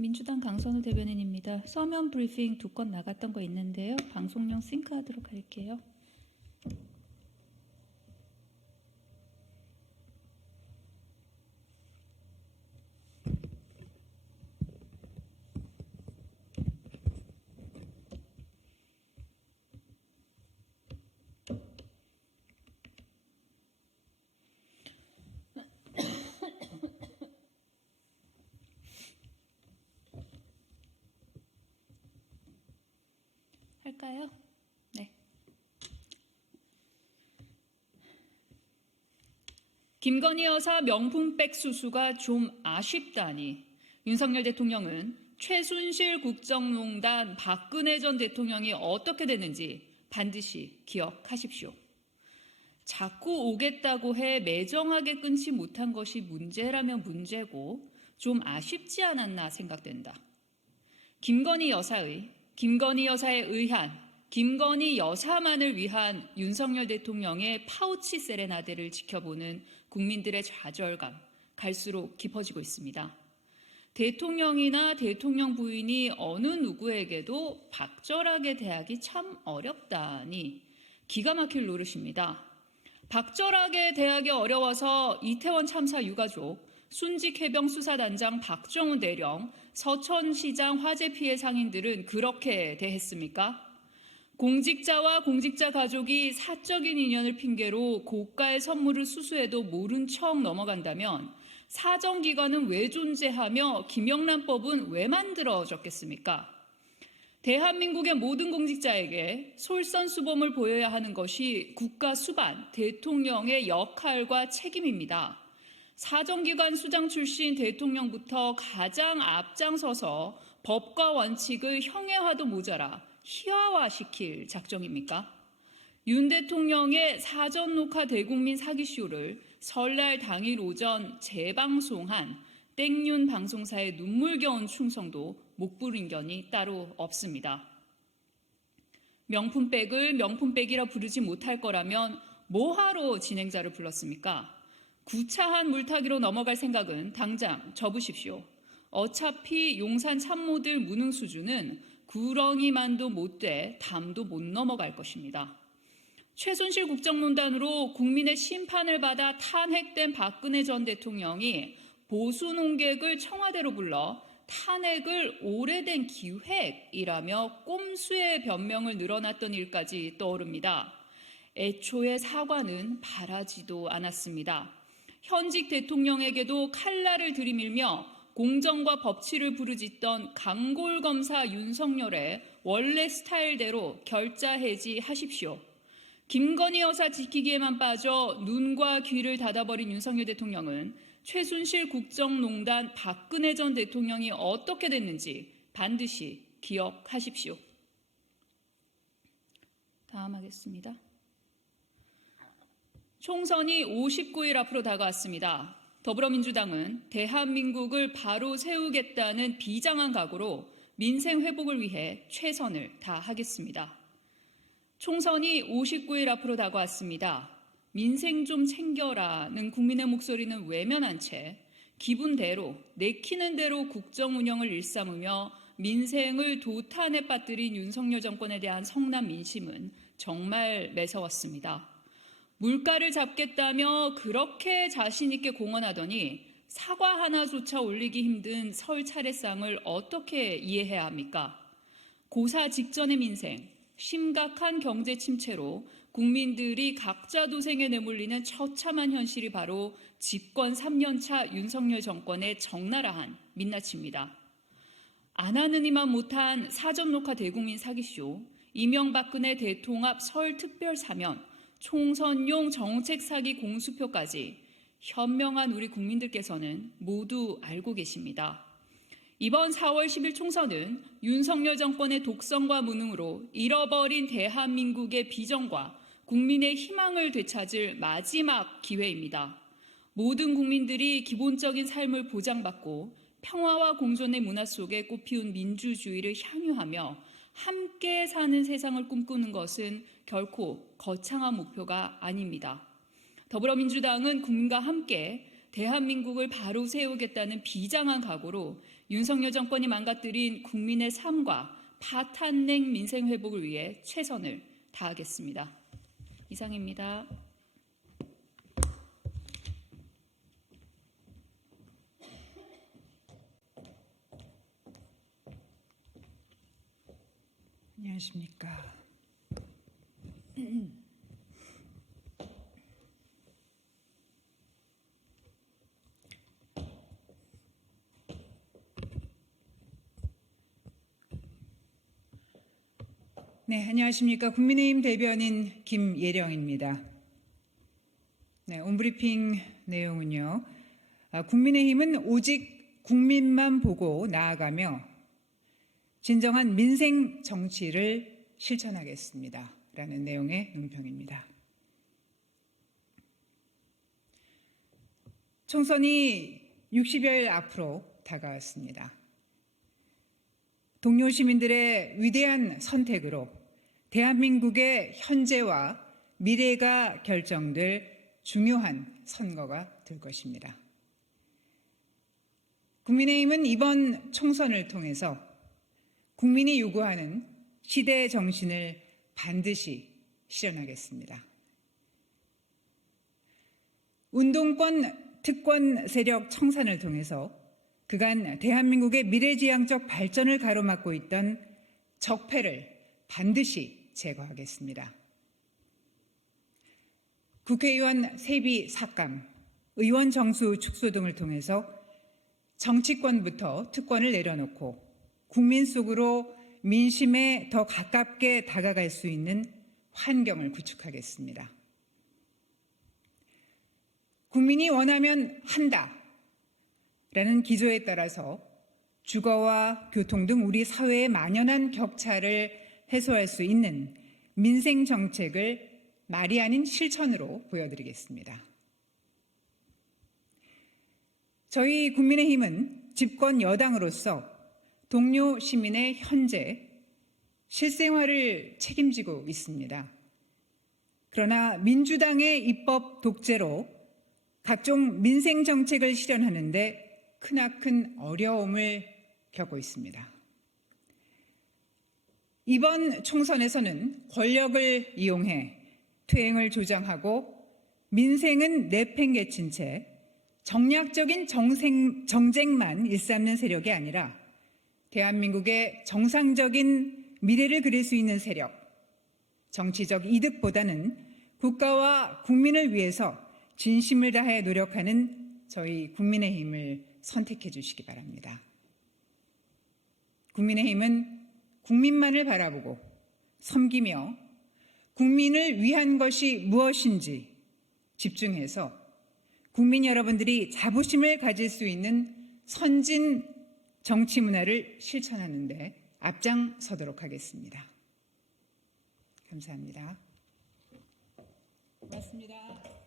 민주당 강선우 대변인입니다. 서면 브리핑 2건 나갔던 거 있는데요. 방송용 싱크하도록 할게요. 할까요? 네. 김건희 여사 명품백 수수가 좀 아쉽다니 윤석열 대통령은 최순실 국정농단 박근혜 전 대통령이 어떻게 됐는지 반드시 기억하십시오. 자꾸 오겠다고 해 매정하게 끊지 못한 것이 문제라면 문제고 좀 아쉽지 않았나 생각된다. 김건희 여사에 의한 김건희 여사만을 위한 윤석열 대통령의 파우치 세레나데를 지켜보는 국민들의 좌절감 갈수록 깊어지고 있습니다. 대통령이나 대통령 부인이 어느 누구에게도 박절하게 대하기 참 어렵다니 기가 막힐 노릇입니다. 박절하게 대하기 어려워서 이태원 참사 유가족, 순직해병수사단장 박정훈 대령, 서천시장 화재 피해 상인들은 그렇게 대했습니까? 공직자와 공직자 가족이 사적인 인연을 핑계로 고가의 선물을 수수해도 모른 척 넘어간다면 사정기관은 왜 존재하며 김영란법은 왜 만들어졌겠습니까? 대한민국의 모든 공직자에게 솔선수범을 보여야 하는 것이 국가 수반, 대통령의 역할과 책임입니다. 사정기관 수장 출신 대통령부터 가장 앞장서서 법과 원칙을 형해화도 모자라 희화화시킬 작정입니까? 윤 대통령의 사전 녹화 대국민 사기쇼를 설날 당일 오전 재방송한 땡윤 방송사의 눈물겨운 충성도 목불인견이 따로 없습니다. 명품백을 명품백이라 부르지 못할 거라면 뭐하러 진행자를 불렀습니까? 구차한 물타기로 넘어갈 생각은 당장 접으십시오. 어차피 용산 참모들 무능 수준은 구렁이만도 못 돼 담도 못 넘어갈 것입니다. 최순실 국정농단으로 국민의 심판을 받아 탄핵된 박근혜 전 대통령이 보수 농객을 청와대로 불러 탄핵을 오래된 기획이라며 꼼수의 변명을 늘어놨던 일까지 떠오릅니다. 애초에 사과는 바라지도 않았습니다. 현직 대통령에게도 칼날을 들이밀며 공정과 법치를 부르짖던 강골검사 윤석열의 원래 스타일대로 결자해지하십시오. 김건희 여사 지키기에만 빠져 눈과 귀를 닫아버린 윤석열 대통령은 최순실 국정농단 박근혜 전 대통령이 어떻게 됐는지 반드시 기억하십시오. 다음 하겠습니다. 총선이 59일 앞으로 다가왔습니다. 더불어민주당은 대한민국을 바로 세우겠다는 비장한 각오로 민생 회복을 위해 최선을 다하겠습니다. 총선이 59일 앞으로 다가왔습니다. 민생 좀 챙겨라는 국민의 목소리는 외면한 채 기분대로 내키는 대로 국정 운영을 일삼으며 민생을 도탄에 빠뜨린 윤석열 정권에 대한 성난 민심은 정말 매서웠습니다. 물가를 잡겠다며 그렇게 자신 있게 공언하더니 사과 하나조차 올리기 힘든 설 차례상을 어떻게 이해해야 합니까? 고사 직전의 민생, 심각한 경제 침체로 국민들이 각자 도생에 내몰리는 처참한 현실이 바로 집권 3년차 윤석열 정권의 적나라한 민낯입니다. 안 하느니만 못한 사전 녹화 대국민 사기쇼, 이명박근혜 대통합 설 특별사면, 총선용 정책 사기 공수표까지 현명한 우리 국민들께서는 모두 알고 계십니다. 이번 4월 10일 총선은 윤석열 정권의 독선과 무능으로 잃어버린 대한민국의 비전과 국민의 희망을 되찾을 마지막 기회입니다. 모든 국민들이 기본적인 삶을 보장받고 평화와 공존의 문화 속에 꽃피운 민주주의를 향유하며 함께 사는 세상을 꿈꾸는 것은 결코 거창한 목표가 아닙니다. 더불어민주당은 국민과 함께 대한민국을 바로 세우겠다는 비장한 각오로 윤석열 정권이 망가뜨린 국민의 삶과 파탄낸 민생 회복을 위해 최선을 다하겠습니다. 이상입니다. 안녕하십니까. 네, 안녕하십니까. 국민의힘 대변인 김예령입니다. 네, 온브리핑 내용은요. 국민의힘은 오직 국민만 보고 나아가며 진정한 민생 정치를 실천하겠습니다. 라는 내용의 논평입니다. 총선이 60여일 앞으로 다가왔습니다. 동료 시민들의 위대한 선택으로 대한민국의 현재와 미래가 결정될 중요한 선거가 될 것입니다. 국민의힘은 이번 총선을 통해서 국민이 요구하는 시대 정신을 반드시 실현하겠습니다. 운동권, 특권 세력 청산을 통해서 그간 대한민국의 미래지향적 발전을 가로막고 있던 적폐를 반드시 제거하겠습니다. 국회의원 세비 삭감, 의원 정수 축소 등을 통해서 정치권부터 특권을 내려놓고 국민 속으로 민심에 더 가깝게 다가갈 수 있는 환경을 구축하겠습니다. 국민이 원하면 한다 라는 기조에 따라서 주거와 교통 등 우리 사회의 만연한 격차를 해소할 수 있는 민생 정책을 말이 아닌 실천으로 보여드리겠습니다. 저희 국민의힘은 집권 여당으로서 동료 시민의 현재 실생활을 책임지고 있습니다. 그러나 민주당의 입법 독재로 각종 민생 정책을 실현하는데 크나큰 어려움을 겪고 있습니다. 이번 총선에서는 권력을 이용해 퇴행을 조장하고 민생은 내팽개친 채 정략적인 정쟁만 일삼는 세력이 아니라 대한민국의 정상적인 미래를 그릴 수 있는 세력, 정치적 이득보다는 국가와 국민을 위해서 진심을 다해 노력하는 저희 국민의힘을 선택해 주시기 바랍니다. 국민의힘은 국민만을 바라보고 섬기며 국민을 위한 것이 무엇인지 집중해서 국민 여러분들이 자부심을 가질 수 있는 선진 정치 문화를 실천하는 데 앞장서도록 하겠습니다. 감사합니다. 고맙습니다.